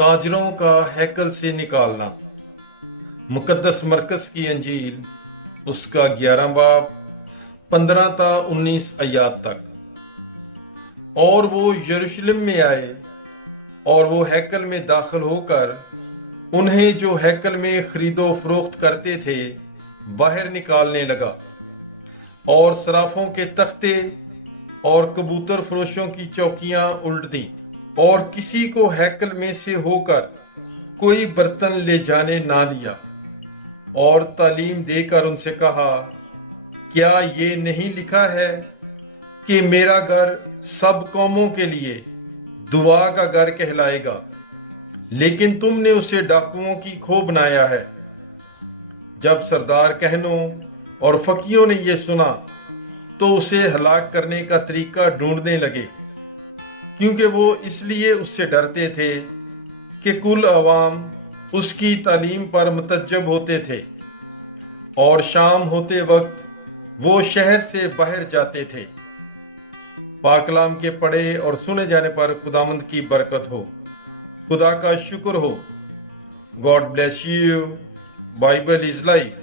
تاجروں کا ہیکل سے نکالنا۔ مقدس مرکز کی انجیل اس کا 11 باب 15 تا 19 آیات تک۔ اور وہ یروشلم میں آئے اور وہ ہیکل میں داخل ہو کر انہیں جو ہیکل میں خرید و فروخت کرتے تھے باہر نکالنے لگا، اور صرافوں کے تختے اور کبوتر فروشوں کی چوکیاں الٹ دیں، اور کسی کو ہیکل میں سے ہو کر کوئی برتن لے جانے نہ دیا، اور تعلیم دے کر ان سے کہا، کیا یہ نہیں لکھا ہے کہ میرا گھر سب قوموں کے لیے دعا کا گھر کہلائے گا؟ لیکن تم نے اسے ڈاکوؤں کی کھو بنایا ہے۔ جب سردار کہنوں اور فقیوں نے یہ سنا تو اسے ہلاک کرنے کا طریقہ ڈھونڈنے لگے، کیونکہ وہ اس لیے اس سے ڈرتے تھے کہ کل عوام اس کی تعلیم پر متعجب ہوتے تھے، اور شام ہوتے وقت وہ شہر سے باہر جاتے تھے۔ پاک کلام کے پڑھے اور سنے جانے پر خداوند کی برکت ہو۔ خدا کا شکر ہو۔ God bless you. Bible is life.